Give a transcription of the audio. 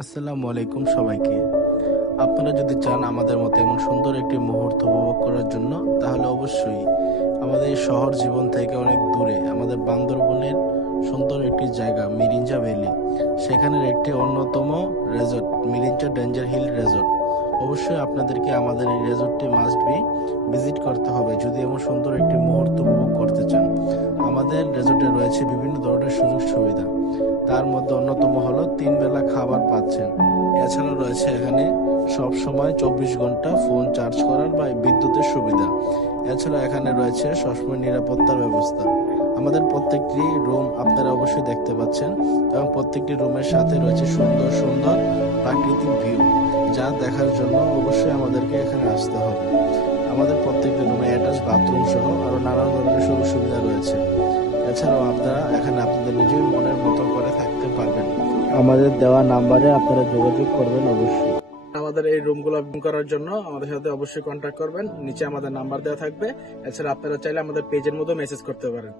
আসসালামু আলাইকুম সবাইকে। আপনারা যদি চান আমাদের মতো এমন সুন্দর একটি মুহূর্ত উপভোগ করার জন্য, তাহলে অবশ্যই আমাদের এই শহর জীবন থেকে অনেক দূরে আমাদের বান্দরবনের সুন্দর একটি জায়গা মিরিঞ্জা ভ্যালি, সেখানের একটি অন্যতম resort Mirinja Danger Hill Resort. অবশ্যই আপনাদেরকে আমাদের এই রেজর্টটি মাস্ট বি ভিজিট করতে হবে যদি এমন সুন্দর একটি মুহূর্ত উপভোগ করতে চান। আমাদের রেজর্টে রয়েছে বিভিন্ন ধরনের সুযোগ সুবিধা, তার মধ্যে অন্যতম হলো 3 বেলা খাবার পাচ্ছেন। এছাড়া রয়েছে এখানে সব সময় 24 ঘন্টা ফোন চার্জ করার বা বিদ্যুতের সুবিধা। এছাড়া এখানে রয়েছে সবসময় নিরাপত্তার ব্যবস্থা। আমাদের প্রত্যেকটি রুম আপনারা অবশ্যই দেখতে পাচ্ছেন, এবং প্রত্যেকটি রুমের সাথে রয়েছে সুন্দর সুন্দর প্রাকৃতিক ভিউ, যা দেখার জন্য অবশ্যই আমাদেরকে এখানে আসতে হবে। আমাদের প্রত্যেকটি রুমে অ্যাটাচ বাথরুম সহ আরো নানান ধরনের সুযোগ সুবিধা রয়েছে। এছাড়াও আপনারা এখানে আপনাদের নিজের মনের মতো করে থাকতে পারবেন। আমাদের দেওয়া নাম্বারে আপনারা যোগাযোগ করবেন অবশ্যই। আমাদের এই রুমগুলো বুকিং করার জন্য আমাদের সাথে অবশ্যই কন্ট্যাক্ট করবেন, নিচে আমাদের নাম্বার দেওয়া থাকবে। এছাড়া আপনারা চাইলে আমাদের পেজের মধ্যে মেসেজ করতে পারেন।